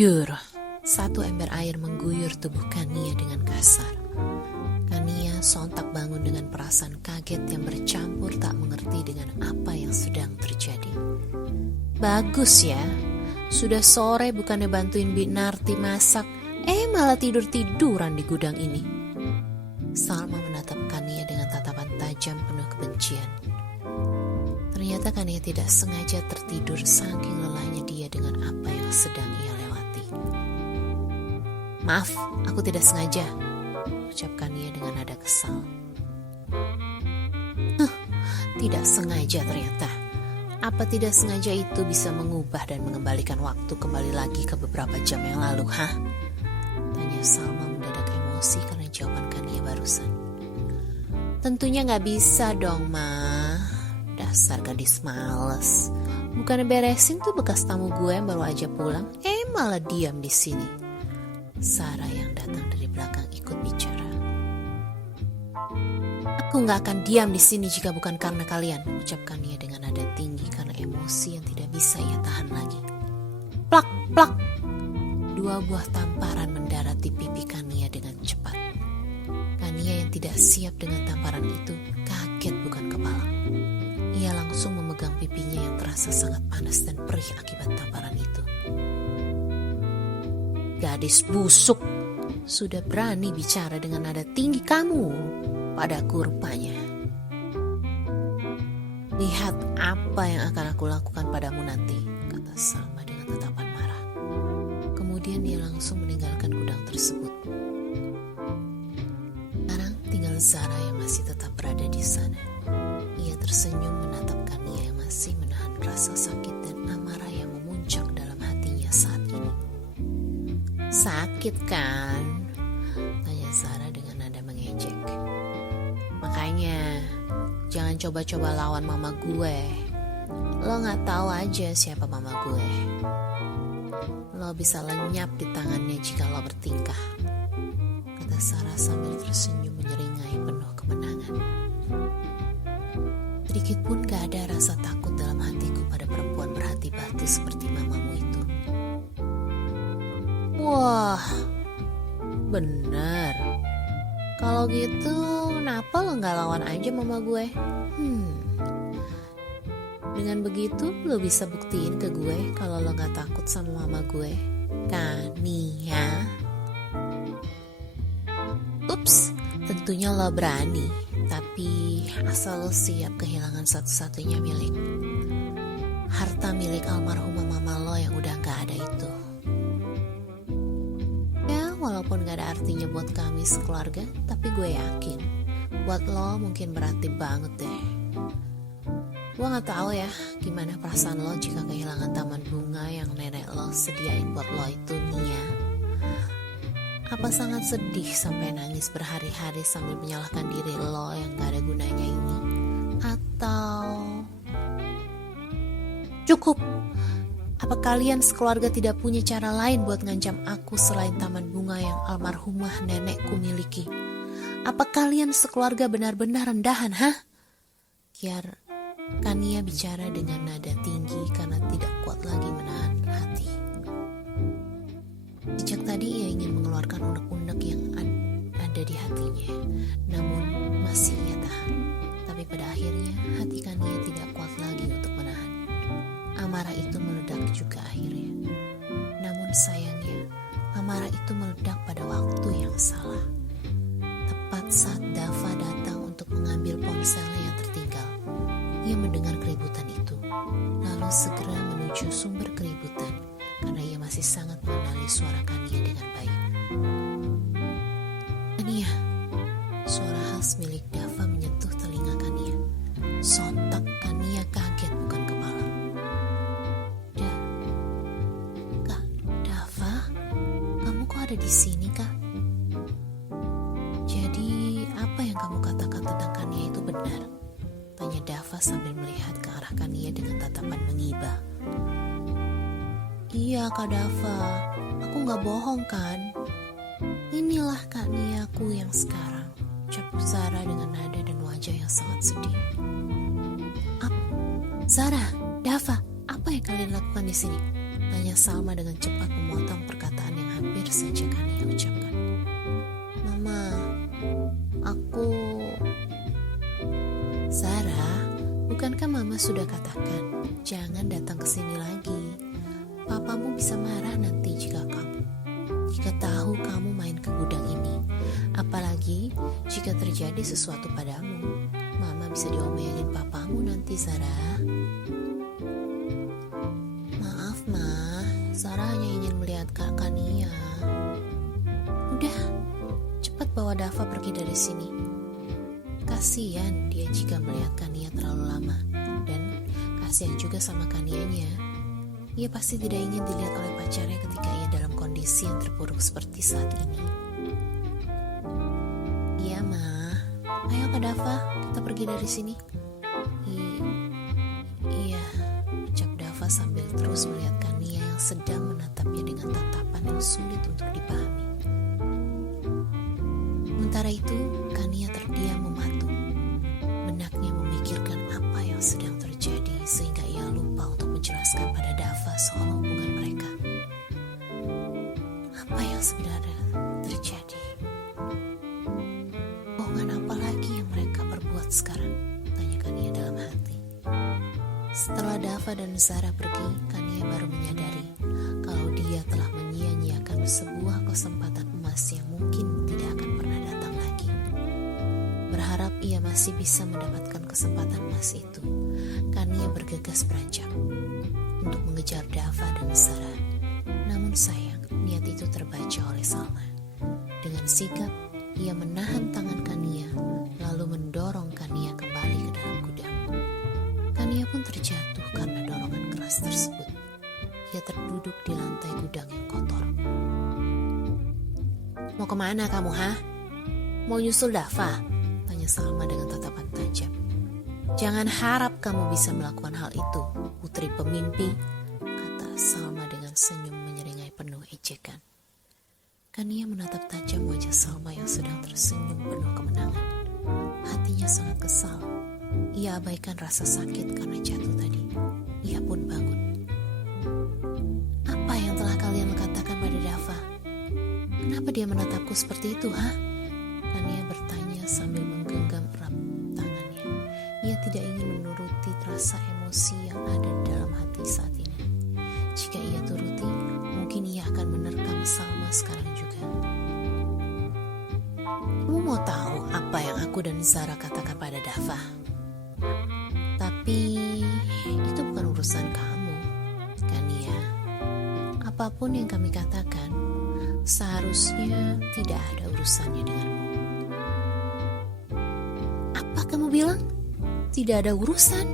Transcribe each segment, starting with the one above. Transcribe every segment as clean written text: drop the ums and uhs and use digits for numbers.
Yur, satu ember air mengguyur tubuh Kania dengan kasar. Kania sontak bangun dengan perasaan kaget yang bercampur tak mengerti dengan apa yang sedang terjadi. Bagus ya, sudah sore bukannya bantuin Binarti masak, malah tidur-tiduran di gudang ini. Salma menatap Kania dengan tatapan tajam penuh kebencian. Ternyata Kania tidak sengaja tertidur saking lelahnya dia dengan apa yang sedang ia lewati. Maaf, aku tidak sengaja, ucap Kania dengan nada kesal. Tidak sengaja ternyata. Apa tidak sengaja itu bisa mengubah dan mengembalikan waktu kembali lagi ke beberapa jam yang lalu, Tanya Salma mendadak emosi karena jawaban Kania barusan. Tentunya gak bisa dong, Ma. Dasar gadis males. Bukannya beresin tuh bekas tamu gue yang baru aja pulang, malah diam di sini. Sarah yang datang dari belakang ikut bicara. Aku gak akan diam di sini jika bukan karena kalian, ucapkan ia dengan nada tinggi karena emosi yang tidak bisa ia tahan lagi. Plak, plak. Dua buah tamparan mendarat di pipi Kania dengan cepat. Kania yang tidak siap dengan tamparan itu kaget bukan kepala. Ia langsung memegang pipinya yang terasa sangat panas dan perih akibat tamparan itu. Gadis busuk, sudah berani bicara dengan nada tinggi kamu padaku rupanya. Lihat apa yang akan aku lakukan padamu nanti, kata Salma dengan tatapan marah. Kemudian dia langsung meninggalkan gudang tersebut. Sekarang tinggal Zara yang masih tetap berada di sana. Ia tersenyum menatap Kania yang masih menahan rasa sakit dan amarah yang memuncak dalam hatinya saat ini. Sakit kan? Tanya Zara dengan nada mengejek. Makanya jangan coba-coba lawan mama gue. Lo gak tahu aja siapa mama gue. Lo bisa lenyap di tangannya jika lo bertingkah, kata Sarah sambil tersenyum menyeringai penuh kemenangan. Sedikit pun gak ada rasa takut dalam hatiku pada perempuan berhati batu seperti mamamu itu. Wah, bener. Kalau gitu, kenapa lo gak lawan aja mama gue? Dengan begitu, lo bisa buktiin ke gue kalau lo gak takut sama mama gue. Kania. Ups, tentunya lo berani. Tapi asal lo siap kehilangan satu-satunya milik. Harta milik almarhumah mama lo yang udah gak ada itu. Ya, walaupun gak ada artinya buat kami sekeluarga, tapi gue yakin buat lo mungkin berarti banget deh. Gue gak tahu ya gimana perasaan lo jika kehilangan taman bunga yang nenek lo sediain buat lo itu, Nia. Apa sangat sedih sampai nangis berhari-hari sambil menyalahkan diri lo yang gak ada gunanya ini? Atau cukup? Apa kalian sekeluarga tidak punya cara lain buat ngancam aku selain taman bunga yang almarhumah nenekku miliki? Apa kalian sekeluarga benar-benar rendahan, Kiar Kania bicara dengan nada tinggi karena tidak kuat lagi menahan hati. Sejak tadi ia ingin mengeluarkan unek-unek yang ada di hatinya, namun masih ia tahan. Tapi pada akhirnya hati Kania tidak kuat lagi untuk menahan. Amarah itu meledak juga akhirnya. Namun sayangnya, amarah itu meledak pada waktu yang salah. Tepat saat Dava datang untuk mengambil ponselnya yang tertinggal. Ia mendengar keributan itu, lalu segera menuju sumber keributan karena ia masih sangat mengenali suara Kania dengan baik. Kania, suara khas milik Dava menyentuh telinga Kania. Sontak Kania kaget bukan kepala. Kak, Dava, kamu kok ada di sini, Kak? Jadi apa yang kamu katakan tentang Kania itu benar? Tanya Dava sambil melihat ke arah Kania dengan tatapan mengiba. Iya Kak Dava, aku gak bohong kan? Inilah Kaniaku yang sekarang, ucap Zara dengan nada dan wajah yang sangat sedih. Zara, Dava, apa yang kalian lakukan di sini? Tanya Salma dengan cepat memotong perkataan yang hampir saja Kania ucapkan. Mama, aku... Zara, bukankah Mama sudah katakan jangan datang ke sini lagi? Papamu bisa marah nanti jika tahu kamu main ke gudang ini. Apalagi jika terjadi sesuatu padamu. Mama bisa diomelin papamu nanti, Zara. Maaf, Ma. Zara hanya ingin melihat Kania. Udah, cepat bawa Dava pergi dari sini. Kasian dia jika melihat Kania terlalu lama. Dan kasian juga sama Kanianya. Ia pasti tidak ingin dilihat oleh pacarnya ketika ia dalam kondisi yang terpuruk seperti saat ini. Iya, Ma. Ayo Kak Dava, kita pergi dari sini. Iya, ucap Dava sambil terus melihat Kania yang sedang menatapnya dengan tatapan yang sulit untuk dipahami. Sementara itu, Kania terdiam mematung. Benaknya memikirkan apa yang sedang terjadi sehingga ia lupa untuk menjelaskan pada Dava soal hubungan mereka. Apa yang sebenarnya terjadi? Bohongan apa lagi yang mereka perbuat sekarang? Tanya Kania dalam hati. Setelah Dava dan Zara pergi, Kania baru menyadari kalau dia telah menyia-nyiakan sebuah kesempatan emas yang mungkin tidak akan pernah datang lagi. Berharap ia masih bisa mendapatkan kesempatan emas itu, Kania bergegas beranjak untuk mengejar Dava dan Zara. Namun sayang, niat itu terbaca oleh Salma. Dengan sigap, ia menahan tangan Kania, lalu mendorong Kania kembali ke dalam gudang. Kania pun terjatuh karena dorongan keras tersebut. Ia terduduk di lantai gudang yang kotor. Mau kemana kamu, ha? Mau nyusul Dava? Tanya Salma dengan tatapan tajam. Jangan harap kamu bisa melakukan hal itu, putri pemimpi, kata Salma dengan senyum menyeringai penuh ejekan. Kania menatap tajam wajah Salma yang sedang tersenyum penuh kemenangan. Hatinya sangat kesal. Ia abaikan rasa sakit karena jatuh tadi. Ia pun bangun. Apa yang telah kalian katakan pada Dava? Kenapa dia menatapku seperti itu, ha? Kania bertanya sambil menggenggam erat tangannya. Ia tidak ingin menuruti rasa emosi yang ada dalam hati saat ini. Jika ia turuti, mungkin ia akan menerkam Salma sekarang juga. Kamu mau tahu apa yang aku dan Zara katakan pada Dava? Tapi itu bukan urusan kamu, Kania. Apapun yang kami katakan, seharusnya tidak ada urusannya denganmu. Apa kamu bilang? Tidak ada urusan?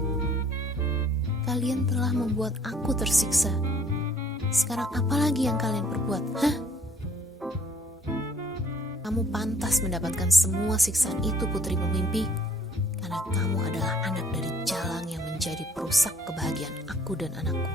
Kalian telah membuat aku tersiksa. Sekarang apa lagi yang kalian perbuat? Hah? Kamu pantas mendapatkan semua siksaan itu, putri pemimpi. Karena kamu adalah anak dari jalang yang menjadi perusak kebahagiaan aku dan anakku.